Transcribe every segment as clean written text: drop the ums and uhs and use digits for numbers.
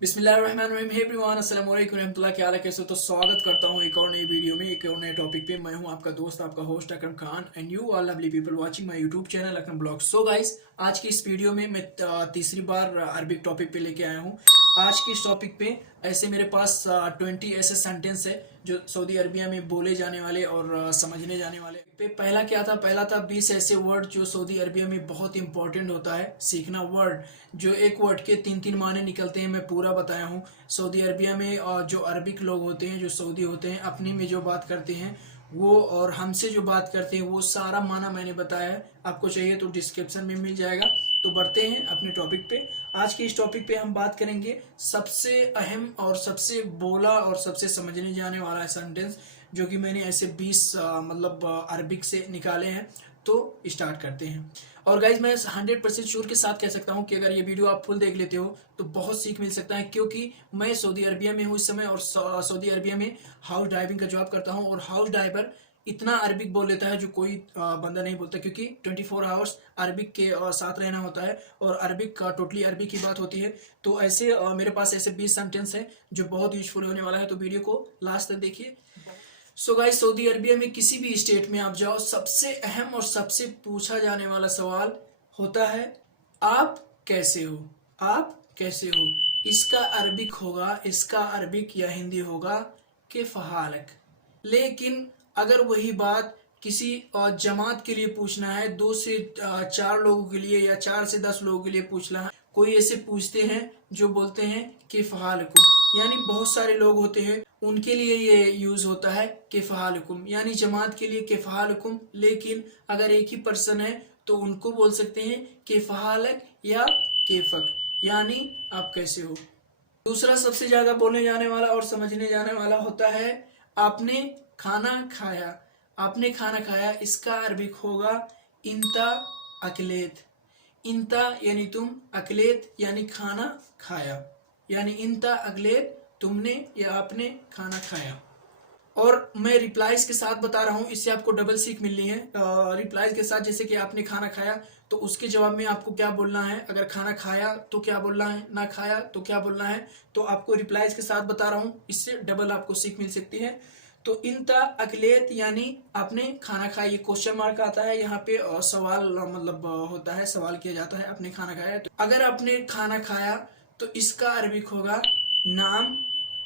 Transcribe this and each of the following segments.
बिस्मिल्लाहिर्रहमानिर्रहीम। Hey everyone, अस्सलाम वालेकुम रहमतुल्लाह। क्या हाल है, कैसे हो? तो स्वागत करता हूँ एक और नई वीडियो में, एक और नए टॉपिक पे। मैं हूँ आपका दोस्त, आपका host Akram Khan and you all lovely people watching my YouTube channel Akram blog. So guys, आज की इस वीडियो में मैं तीसरी बार अरबिक टॉपिक पे लेके आया हूँ। आज की इस टॉपिक पे ऐसे मेरे पास 20 ऐसे सेंटेंस है जो सऊदी अरबिया में बोले जाने वाले और समझने जाने वाले पे। पहला क्या था? पहला था 20 ऐसे वर्ड जो सऊदी अरबिया में बहुत इंपॉर्टेंट होता है सीखना। वर्ड जो एक वर्ड के तीन तीन माने निकलते हैं, मैं पूरा बताया हूँ। सऊदी अरबिया में जो अरबिक लोग होते हैं, जो सऊदी होते हैं, अपनी में जो बात करते हैं वो और हमसे जो बात करते हैं वो सारा माना मैंने बताया है। आपको चाहिए तो डिस्क्रिप्शन में मिल जाएगा। तो बढ़ते हैं अपने टॉपिक पे। आज के इस टॉपिक पे हम बात करेंगे सबसे अहम और सबसे बोला और सबसे समझने जाने वाला सेंटेंस, जो कि मैंने ऐसे 20 अरबिक से निकाले हैं। तो स्टार्ट करते हैं। और गाइज, मैं 100% श्योर के साथ कह सकता हूँ कि अगर ये वीडियो आप फुल देख लेते हो तो बहुत सीख मिल सकता है, क्योंकि मैं सऊदी अरबिया में हूँ इस समय और सऊदी अरबिया में हाउस ड्राइविंग का जॉब करता हूँ। और हाउस ड्राइवर इतना अरबिक बोल लेता है जो कोई बंदा नहीं बोलता, क्योंकि 24 आवर्स अरबिक के साथ रहना होता है और अरबिक का टोटली अरबिक की बात होती है। तो ऐसे मेरे पास ऐसे 20 सेंटेंस है जो बहुत यूजफुल होने वाला है। तो वीडियो को लास्ट तक देखिए। सो गाइस, सऊदी अरबिया में किसी भी स्टेट में आप जाओ, सबसे अहम और सबसे पूछा जाने वाला सवाल होता है, आप कैसे हो? आप कैसे हो? इसका अरबिक होगा, इसका अरबिक या हिंदी होगा कि फ़हालक। लेकिन अगर वही बात किसी जमात के लिए पूछना है, 2 से 4 लोगों के लिए या 4 से 10 लोगों के लिए पूछना है, कोई ऐसे पूछते हैं जो बोलते हैं कि फ़हालकुम, यानी बहुत सारे लोग होते हैं उनके लिए ये यूज होता है कि फ़हालकुम, यानी जमात के लिए कि फ़हालकुम। लेकिन अगर एक ही पर्सन है तो उनको बोल सकते हैं कि फ़हालक या केफक, यानी आप कैसे हो। दूसरा सबसे ज्यादा बोलने जाने वाला और समझने जाने वाला होता है, आपने खाना खाया। आपने खाना खाया, इसका अरबिक होगा इंता अकलेत। इंता यानी तुम, अकलेत यानी खाना खाया, यानी इंता अकलेत तुमने या आपने खाना खाया। और मैं रिप्लाइज के साथ बता रहा हूँ, इससे आपको डबल सीख मिलनी है। रिप्लाइज के साथ, जैसे कि आपने खाना खाया तो उसके जवाब में आपको क्या बोलना है, अगर खाना खाया तो क्या बोलना है, ना खाया तो क्या बोलना है। तो आपको रिप्लाइज के साथ बता रहा हूँ, इससे डबल आपको सीख मिल सकती है। तो इंता अकलेत यानी आपने खाना खाया, ये क्वेश्चन मार्क आता है यहाँ पे और सवाल होता है, सवाल किया जाता है, आपने खाना खाया। तो अगर आपने खाना खाया तो इसका अरबिक होगा नाम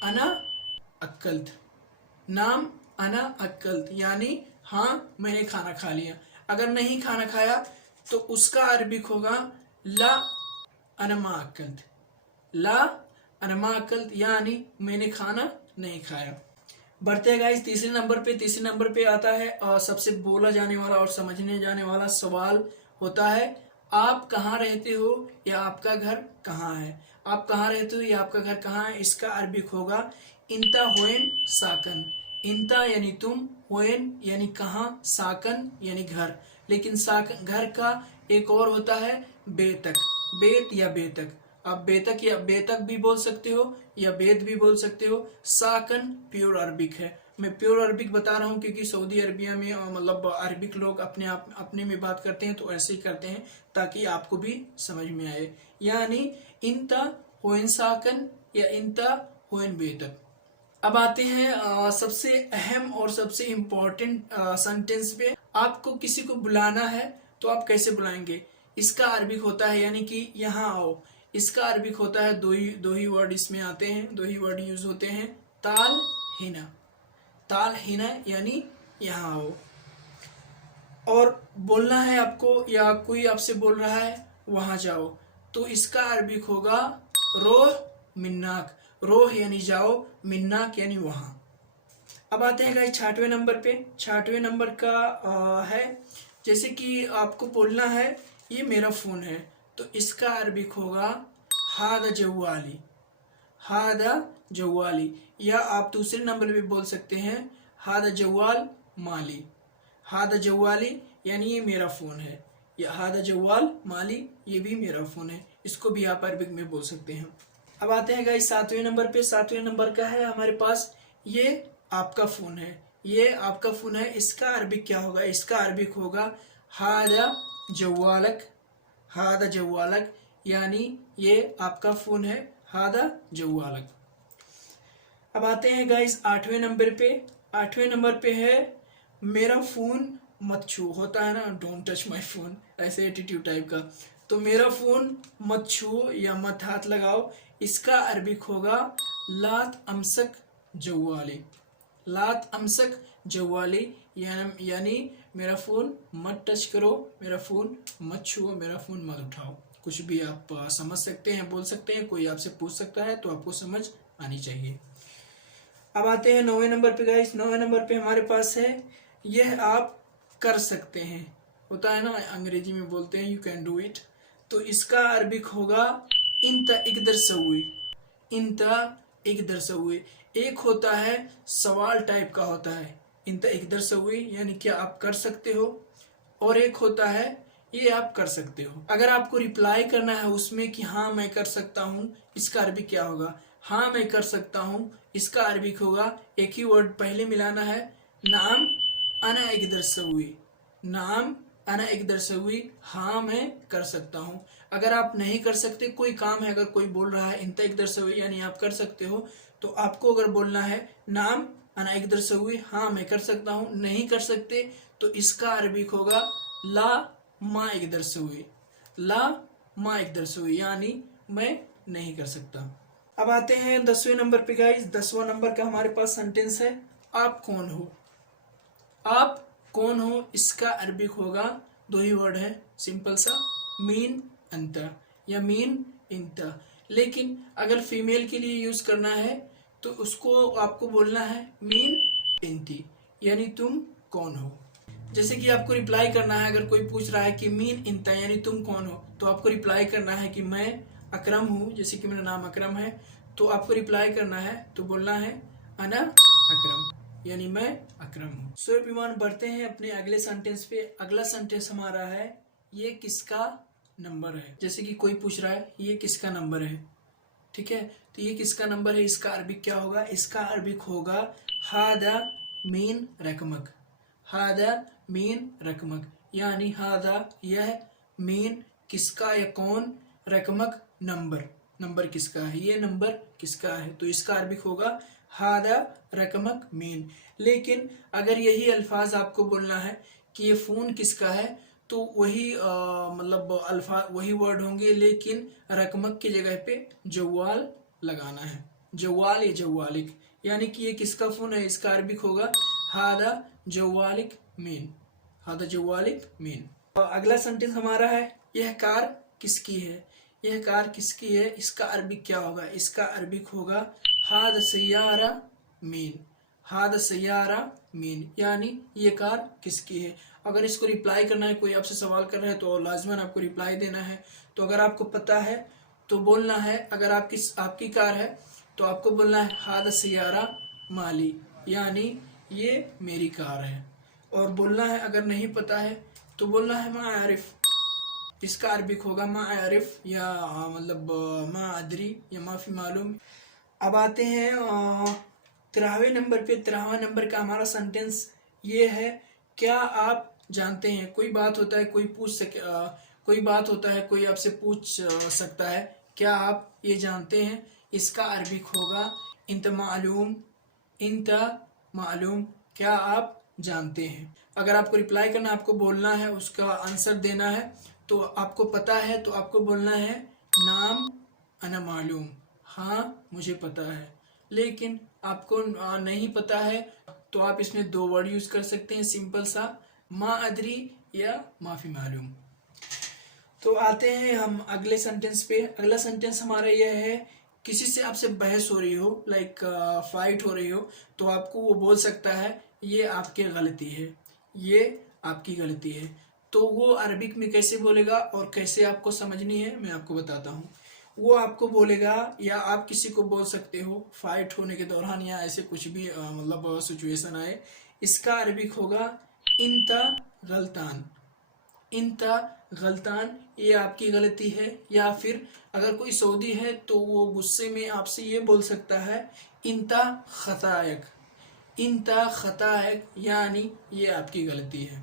अना अक्कल्त। नाम अना अक्कल्त यानी हाँ मैंने खाना खा लिया। अगर नहीं खाना खाया तो उसका अरबिक होगा ला अनमा अक्कल्त। ला अनमा अक्कल्त यानी मैंने खाना नहीं खाया। बढ़ते हैं गाइस तीसरे नंबर पे। तीसरे नंबर पे आता है सबसे बोला जाने वाला और समझने जाने वाला सवाल होता है, आप कहाँ रहते हो या आपका घर कहाँ है। आप कहाँ रहते हो या आपका घर कहाँ है, इसका अरबिक होगा इंता होएन साकन। इंता यानी तुम, होएन यानी कहाँ, साकन यानी घर। लेकिन साकन घर का एक और होता है बेतक। बेत या बेतक, आप बेतक या बेतक भी बोल सकते हो या बेद भी बोल सकते हो। साकन प्योर अरबिक है। मैं प्योर अरबिक बता रहा हूँ क्योंकि सऊदी अरबिया में अरबिक लोग अपने आप अपने में बात करते हैं, तो ऐसे ही करते हैं ताकि आपको भी समझ में आए। यानी इंता होइन साकन या इंता होइन बेतक। अब आते हैं सबसे अहम और सबसे इम्पोर्टेंट सेंटेंस पे। आपको किसी को बुलाना है तो आप कैसे बुलाएंगे, इसका अरबिक होता है, यानी कि यहाँ आओ। इसका अरबिक होता है, दो ही वर्ड इसमें आते हैं, दो ही वर्ड यूज होते हैं, ताल हिना। ताल हिना यानी यहाँ आओ। और बोलना है आपको या कोई आपसे बोल रहा है वहां जाओ, तो इसका अरबिक होगा रोह मिन्नाक। रोह यानी जाओ, मिन्नाक यानी वहां। अब आते हैं गाइस 6वें नंबर पे। 6वें नंबर का है, जैसे कि आपको बोलना है ये मेरा फोन है, तो इसका अरबिक होगा हादा जवाली। हादा जवाली, या आप दूसरे नंबर पे बोल सकते हैं हादा जवाल माली। हादा जवाली यानी ये मेरा फ़ोन है, या हादा जवाल माली ये भी मेरा फ़ोन है, इसको भी आप अरबिक में बोल सकते हैं। अब आते हैं गाइस 7वें नंबर पे। 7वें नंबर का है हमारे पास, ये आपका फ़ोन है। ये आपका फ़ोन है, इसका अरबिक क्या होगा, इसका अरबिक होगा हादा जवालक। हादा जवालक यानी ये आपका फ़ोन है, हादा जवालक। अब आते हैं गाइस 8वें नंबर पे। 8वें नंबर पे है मेरा फ़ोन मत छू। होता है ना डोंट टच माय फ़ोन, ऐसे एटीट्यूड टाइप का। तो मेरा फ़ोन मत छू या मत हाथ लगाओ, इसका अरबिक होगा लात अमसक जवाली। लात अमसक जवाली यानी मेरा फ़ोन मत टच करो, मेरा फ़ोन मत छुओ, मेरा फ़ोन मत उठाओ। कुछ भी आप समझ सकते हैं, बोल सकते हैं, कोई आपसे पूछ सकता है तो आपको समझ आनी चाहिए। अब आते हैं 9वें नंबर पे गाइस। 9वें नंबर पे हमारे पास है यह आप कर सकते हैं। होता है ना अंग्रेजी में बोलते हैं यू कैन डू इट। तो इसका अरबिक होगा इंता इकदर सवी। इंता इकदर सवी। एक होता है सवाल टाइप का होता है इंता इकदर सवी यानी क्या आप कर सकते हो, और एक होता है ये आप कर सकते हो। अगर आपको रिप्लाई करना है उसमें कि हाँ मैं कर सकता हूँ, इसका अरबिक क्या होगा? हाँ मैं कर सकता हूँ, इसका अरबिक होगा, एक ही वर्ड पहले मिलाना है, नाम अना इकदर सवी। नाम अना इकदर सवी, हाँ मैं कर सकता हूँ। अगर आप नहीं कर सकते, कोई काम है, अगर कोई बोल रहा है इंता इकदर सवी यानी आप कर सकते हो, तो आपको अगर बोलना है नाम अना इकदर सवी, हाँ मैं कर सकता हूँ। नहीं कर सकते तो इसका अरबिक होगा ला मा इकदर सवी। ला मा इकदर सवी यानी मैं नहीं कर सकता। अब आते हैं 10वें नंबर पे गाइस। 10वां नंबर का हमारे पास सेंटेंस है आप कौन हो। आप कौन हो, इसका अरबिक होगा, दो ही वर्ड है सिंपल सा, मीन अंता या मीन इंता। लेकिन अगर फीमेल के लिए यूज करना है तो उसको आपको बोलना है मीन इंती यानी तुम कौन हो। जैसे कि आपको रिप्लाई करना है, अगर कोई पूछ रहा है कि मीन इंता यानी तुम कौन हो, तो आपको रिप्लाई करना है कि मैं अकरम हूँ। जैसे कि मेरा नाम अकरम है, तो आपको रिप्लाई करना है तो बोलना है अना अकरम यानी मैं अकरम हूँ। सो एवरीवन, बढ़ते हैं अपने अगले सेंटेंस पे। अगला सेंटेंस हमारा है ये किसका नंबर है। जैसे कि कोई पूछ रहा है ये किसका नंबर है, ठीक है, तो ये किसका नंबर है, इसका अरबिक क्या होगा? इसका अरबिक होगा हादा मीन रकमक। हादा मीन रकमक यानी हादा यह, मीन किसका या कौन, रकमक नंबर, नंबर किसका है, ये नंबर किसका है, तो इसका अरबिक होगा हादा रकमक मीन। लेकिन अगर यही अल्फाज आपको बोलना है कि ये फ़ोन किसका है, तो वही मतलब अल्फाज वही वर्ड होंगे, लेकिन रकमक की जगह पे जवाल लगाना है, जवाल या जवालिक यानी कि ये किसका फ़ोन है, इसका अरबिक होगा हादा जवालिक मीन। हादा जवालिक मीन। अगला सेंटेंस हमारा है यह कार किसकी है। यह कार किसकी है, इसका अरबिक क्या होगा? इसका अरबिक होगा हाद सैयारा मीन। हाद सैयारा मीन यानी ये कार किसकी है। अगर इसको रिप्लाई करना है, कोई आपसे सवाल कर रहा है तो लाजमन आपको रिप्लाई देना है। तो अगर आपको पता है तो बोलना है, अगर आपकी कार है तो आपको बोलना है हाद सैयारा माली यानी ये मेरी कार है। और बोलना है अगर नहीं पता है तो बोलना है मा आरिफ। इसका अरबिक होगा मा आरिफ या मतलब मा अदरी या माफ़ी मालूम। अब आते हैं 13वें नंबर पे। 13वां नंबर का हमारा सेंटेंस ये है क्या आप जानते हैं। कोई बात होता है, कोई बात होता है, कोई आपसे पूछ सकता है क्या आप ये जानते हैं। इसका अरबिक होगा इंत मालूम। इंत मालूम क्या आप जानते हैं। अगर आपको रिप्लाई करना, आपको बोलना है, उसका आंसर देना है, तो आपको पता है तो आपको बोलना है नाम अना मालूम, हाँ मुझे पता है। लेकिन आपको नहीं पता है तो आप इसमें दो वर्ड यूज कर सकते हैं सिंपल सा, मा अदरी या माफी मालूम। तो आते हैं हम अगले सेंटेंस पे। अगला सेंटेंस हमारा यह है किसी से आपसे बहस हो रही हो, लाइक फाइट हो रही हो, तो आपको वो बोल सकता है ये आपकी गलती है, ये आपकी गलती है। तो वो अरबिक में कैसे बोलेगा और कैसे आपको समझनी है मैं आपको बताता हूँ। वो आपको बोलेगा, या आप किसी को बोल सकते हो फाइट होने के दौरान या ऐसे कुछ भी मतलब सिचुएशन आए, इसका अरबिक होगा इंता गलतान। इंता गलतान ये आपकी गलती है। या फिर अगर कोई सऊदी है तो वो गुस्से में आपसे ये बोल सकता है इंता खतायक। इंता खतायक यानी ये आपकी गलती है।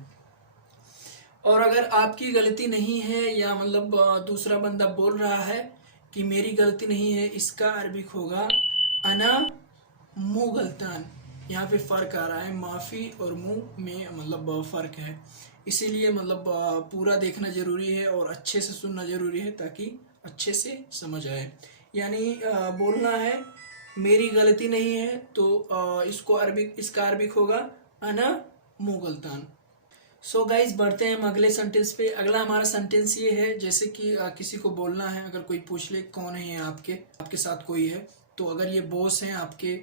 और अगर आपकी गलती नहीं है या मतलब दूसरा बंदा बोल रहा है कि मेरी गलती नहीं है, इसका अरबिक होगा अना मु गलतान। यहाँ पे फ़र्क आ रहा है, माफ़ी और मुंह में मतलब फ़र्क है, इसीलिए मतलब पूरा देखना ज़रूरी है और अच्छे से सुनना ज़रूरी है ताकि अच्छे से समझ आए। यानी बोलना है मेरी गलती नहीं है, तो इसका अरबिक होगा अना मु गलतान। सो गाइज बढ़ते हैं हम अगले सेंटेंस पे। अगला हमारा सेंटेंस ये है, जैसे कि किसी को बोलना है, अगर कोई पूछ ले कौन है आपके साथ कोई है, तो अगर ये बॉस हैं आपके,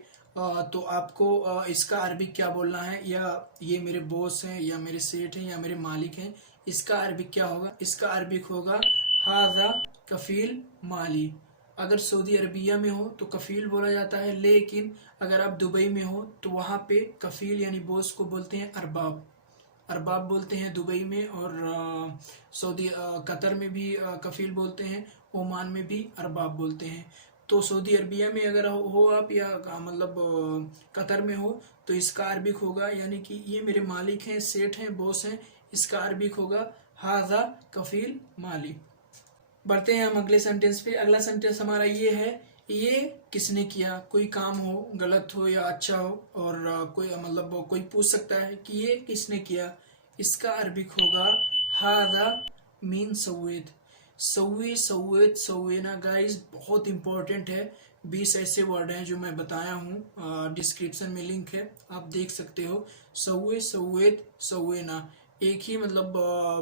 तो आपको इसका अरबिक क्या बोलना है, या ये मेरे बॉस हैं या मेरे सेठ हैं या मेरे मालिक हैं, इसका अरबिक क्या होगा? इसका अरबिक होगा हाजा कफील माली। अगर सऊदी अरबिया में हो तो कफील बोला जाता है, लेकिन अगर आप दुबई में हो तो वहाँ पे कफील यानी बॉस को बोलते हैं अरबाब। अरबाब बोलते हैं दुबई में, और कतर में भी कफील बोलते हैं, ओमान में भी अरबाब बोलते हैं। तो सऊदी अरबिया में अगर हो आप, या मतलब कतर में हो, तो इसका अरबिक होगा, यानी कि ये मेरे मालिक हैं, सेठ हैं, बॉस हैं, इसका अरबिक होगा हाजा कफील माली। बढ़ते हैं हम अगले सेंटेंस पे। अगला सेंटेंस हमारा ये है, ये किसने किया? कोई काम हो, गलत हो या अच्छा हो, और कोई मतलब कोई पूछ सकता है कि ये किसने किया, इसका अरबिक होगा हादा मीन सवेद। सवेना गाइस बहुत इंपॉर्टेंट है। 20 ऐसे वर्ड हैं जो मैं बताया हूँ, डिस्क्रिप्शन में लिंक है, आप देख सकते हो। सवेद सवेना एक ही मतलब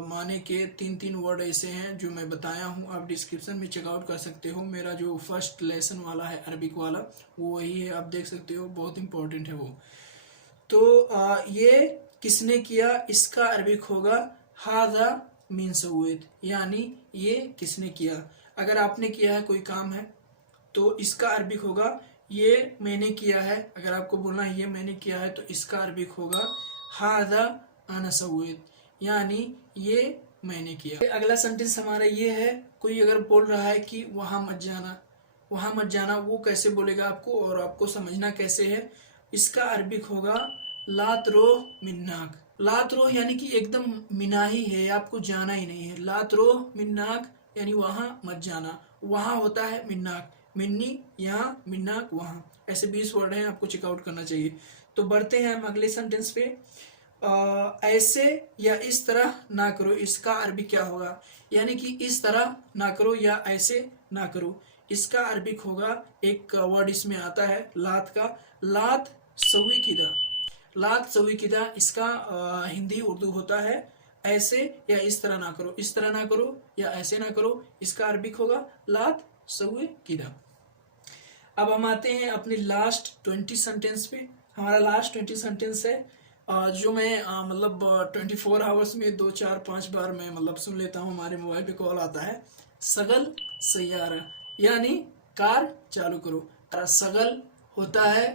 माने के 3 वर्ड ऐसे हैं जो मैं बताया हूँ, आप डिस्क्रिप्शन में चेकआउट कर सकते हो। मेरा जो फर्स्ट लेसन वाला है अरबिक वाला, वो वही है, आप देख सकते हो, बहुत इंपॉर्टेंट है वो। तो ये किसने किया, इसका अरबिक होगा हादा मीन सवेद, यानी ये किसने किया। अगर आपने किया है, कोई काम है, तो इसका अरबिक होगा ये मैंने किया है। अगर आपको बोलना है ये मैंने किया है, तो इसका अरबिक होगा हादा अना सवेद, यानी ये मैंने किया। अगला सेंटेंस हमारा ये है, कोई अगर बोल रहा है कि वहां मत जाना, वहां मत जाना, वो कैसे बोलेगा आपको और आपको समझना कैसे है? इसका अरबिक होगा लात रोह मिन्नाक। लात रोह यानी कि एकदम मिनाही है, आपको जाना ही नहीं है। लात रोह मिन्नाक यानी वहां मत जाना। वहां होता है मिन्नाक, मिन्नी यहाँ, मिन्नाक वहां। ऐसे 20 वर्ड हैं, आपको चेकआउट करना चाहिए। तो बढ़ते हैं हम अगले सेंटेंस पे। ऐसे या इस तरह ना करो, इसका अरबी क्या होगा? यानी कि इस तरह ना करो या ऐसे ना करो, इसका अरबिक होगा, एक वर्ड इसमें आता है लात का, लात सवी किदा। लात सवी किदा इसका हिंदी उर्दू होता है ऐसे या इस तरह ना करो। इस तरह ना करो या ऐसे ना करो, इसका अरबिक होगा लात सवी किदा। अब हम आते हैं अपनी लास्ट 20 सेंटेंस पे। हमारा लास्ट 20 सेंटेंस है जो मैं मतलब 24 आवर्स में 2 4 5 बार मैं मतलब सुन लेता हूँ। हमारे मोबाइल पे कॉल आता है, सगल सैयारा, यानी कार चालू करो। सगल होता है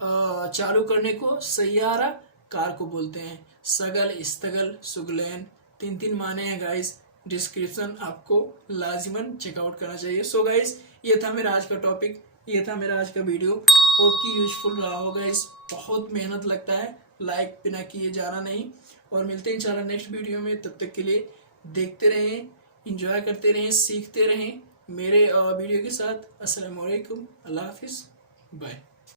चालू करने को, सैयारा कार को बोलते हैं। सगल, इस्तगल, सुगलैन, 3 माने हैं गाइस। डिस्क्रिप्शन आपको लाजिमन चेकआउट करना चाहिए। सो गाइस, ये था मेरा आज का टॉपिक, ये था मेरा आज का वीडियो। होप कि यूजफुल रहा होगा। इस बहुत मेहनत लगता है, लाइक बिना किए जाना नहीं। और मिलते हैं इंशाल्लाह नेक्स्ट वीडियो में। तब तक के लिए देखते रहें, इंजॉय करते रहें, सीखते रहें मेरे वीडियो के साथ। अस्सलाम वालेकुम, अल्लाह हाफिज़, बाय।